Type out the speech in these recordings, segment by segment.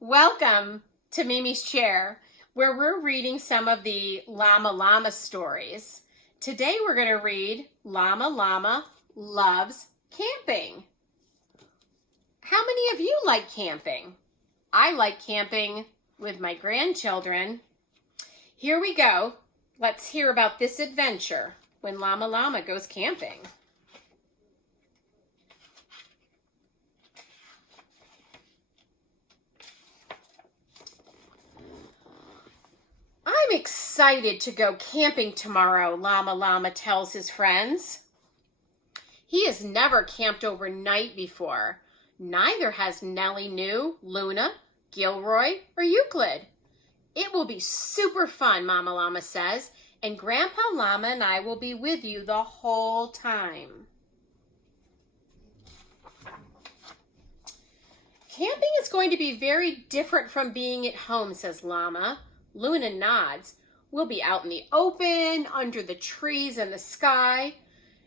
Welcome to Mimi's Chair, where we're reading some of the Llama stories. Today we're going to read Llama Loves Camping. How many of you like camping? I like camping with my grandchildren. Here we go. Let's hear about this adventure when Llama goes camping. I'm excited to go camping tomorrow, Llama tells his friends. He has never camped overnight before. Neither has Nellie New, Luna, Gilroy, or Euclid. It will be super fun, Mama Llama says, and Grandpa Llama and I will be with you the whole time. Camping is going to be very different from being at home, says Llama. Luna nods. We'll be out in the open, under the trees and the sky,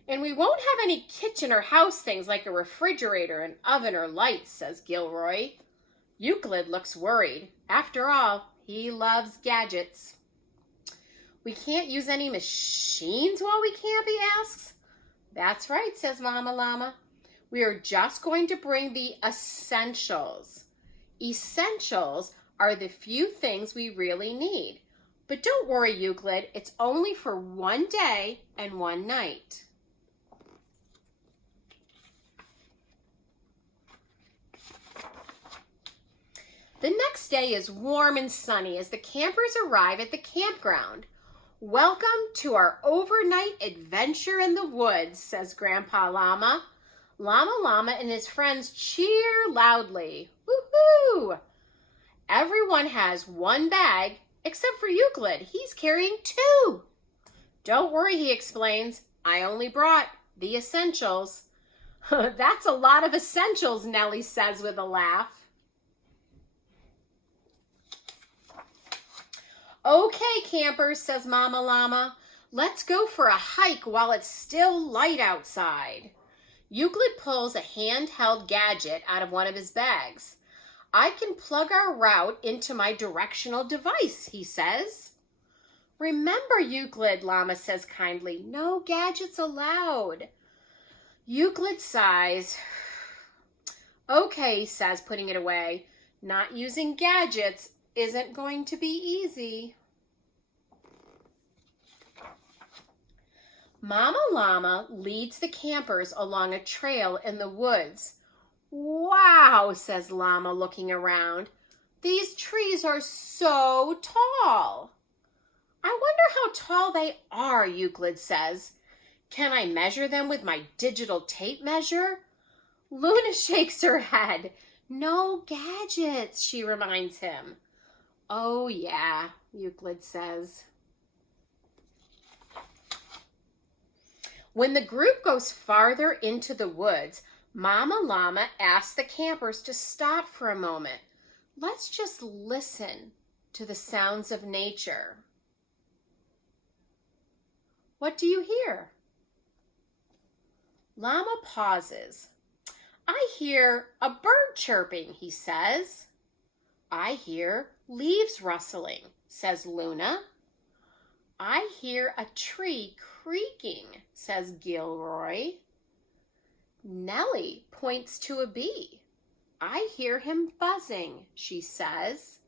and we won't have any kitchen or house things like a refrigerator, an oven, or lights, says Gilroy. Euclid looks worried. After all, he loves gadgets. We can't use any machines while we camp, he asks. That's right, says Mama Llama. We are just going to bring the essentials. Essentials are the few things we really need. But don't worry, Euclid, it's only for one day and one night. The next day is warm and sunny as the campers arrive at the campground. Welcome to our overnight adventure in the woods, says Grandpa Llama. Llama and his friends cheer loudly. Woohoo! Everyone has one bag, except for Euclid. He's carrying two. Don't worry, he explains. I only brought the essentials. That's a lot of essentials, Nellie says with a laugh. Okay, campers, says Mama Llama. Let's go for a hike while it's still light outside. Euclid pulls a handheld gadget out of one of his bags. I can plug our route into my directional device, he says. Remember, Euclid, Llama says kindly, no gadgets allowed. Euclid sighs. Okay, he says, putting it away. Not using gadgets isn't going to be easy. Mama Llama leads the campers along a trail in the woods. Wow, says Llama, looking around. These trees are so tall. I wonder how tall they are, Euclid says. Can I measure them with my digital tape measure? Luna shakes her head. No gadgets, she reminds him. Oh, yeah, Euclid says. When the group goes farther into the woods, Mama Llama asks the campers to stop for a moment. Let's just listen to the sounds of nature. What do you hear? Llama pauses. I hear a bird chirping, he says. I hear leaves rustling, says Luna. I hear a tree creaking, says Gilroy. Nellie points to a bee. I hear him buzzing, she says.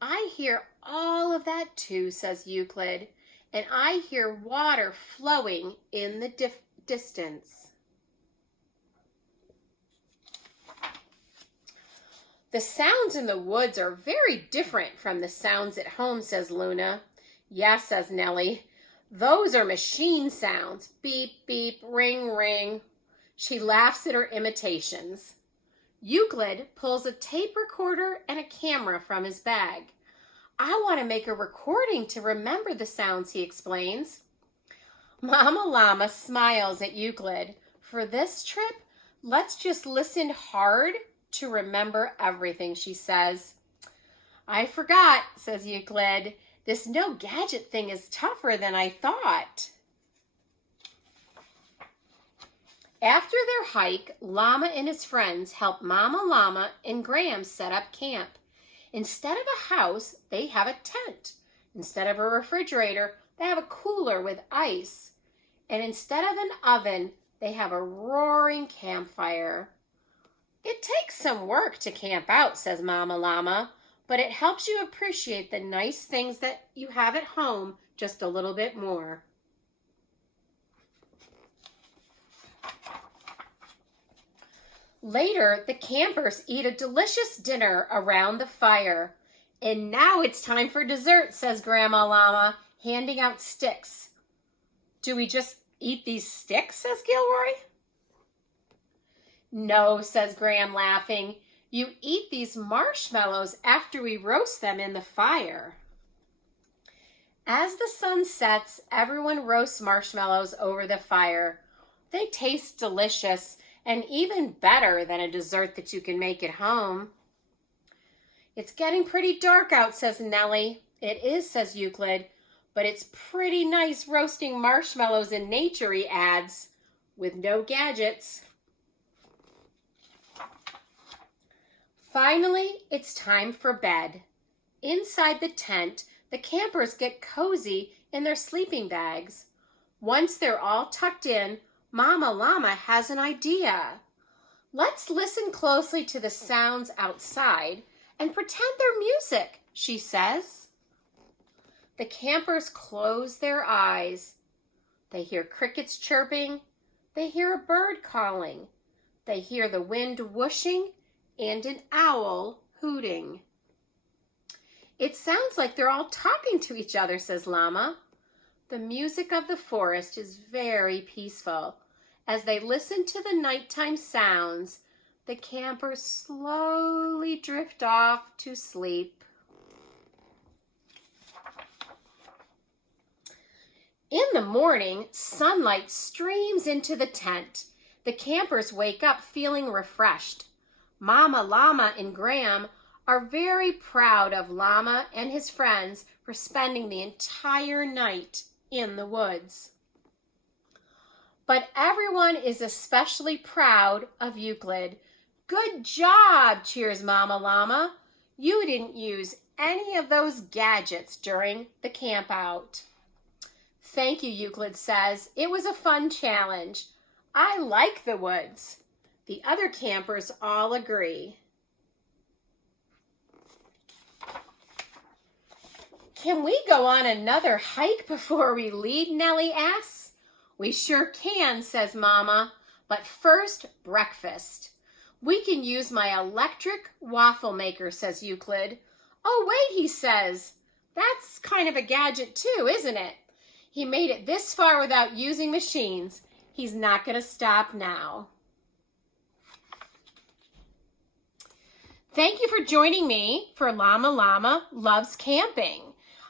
I hear all of that too, says Euclid, and I hear water flowing in the distance. The sounds in the woods are very different from the sounds at home, says Luna. Yes, says Nellie. Those are machine sounds. Beep, beep, ring, ring. She laughs at her imitations. Euclid pulls a tape recorder and a camera from his bag. I want to make a recording to remember the sounds, he explains. Mama Llama smiles at Euclid. For this trip, let's just listen hard to remember everything, she says. I forgot, says Euclid. This no gadget thing is tougher than I thought. After their hike, Llama and his friends help Mama Llama and Graham set up camp. Instead of a house, they have a tent. Instead of a refrigerator, they have a cooler with ice. And instead of an oven, they have a roaring campfire. It takes some work to camp out, says Mama Llama, but it helps you appreciate the nice things that you have at home just a little bit more. Later, the campers eat a delicious dinner around the fire. And now it's time for dessert, says Grandma Llama, handing out sticks. Do we just eat these sticks, says Gilroy. No, says Graham, laughing. You eat these marshmallows after we roast them in the fire. As the sun sets, everyone roasts marshmallows over the fire. They taste delicious and even better than a dessert that you can make at home. It's getting pretty dark out, says Nellie. It is, says Euclid, but it's pretty nice roasting marshmallows in nature, he adds, with no gadgets. Finally, it's time for bed. Inside the tent, the campers get cozy in their sleeping bags. Once they're all tucked in, Mama Llama has an idea. Let's listen closely to the sounds outside and pretend they're music, she says. The campers close their eyes. They hear crickets chirping. They hear a bird calling. They hear the wind whooshing and an owl hooting. It sounds like they're all talking to each other, says Llama. The music of the forest is very peaceful. As they listen to the nighttime sounds, the campers slowly drift off to sleep. In the morning, sunlight streams into the tent. The campers wake up feeling refreshed. Mama Llama and Graham are very proud of Llama and his friends for spending the entire night in the woods. But everyone is especially proud of Euclid. Good job, cheers Mama Llama. You didn't use any of those gadgets during the camp out. Thank you, Euclid says. It was a fun challenge. I like the woods. The other campers all agree. Can we go on another hike before we leave, Nellie asks. We sure can, says Mama, but first, breakfast. We can use my electric waffle maker, says Euclid. Oh, wait, he says. That's kind of a gadget too, isn't it? He made it this far without using machines. He's not going to stop now. Thank you for joining me for Llama Llama Loves Camping.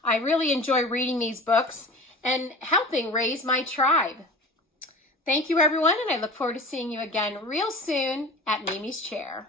I really enjoy reading these books and helping raise my tribe. Thank you, everyone, and I look forward to seeing you again real soon at Mimi's Chair.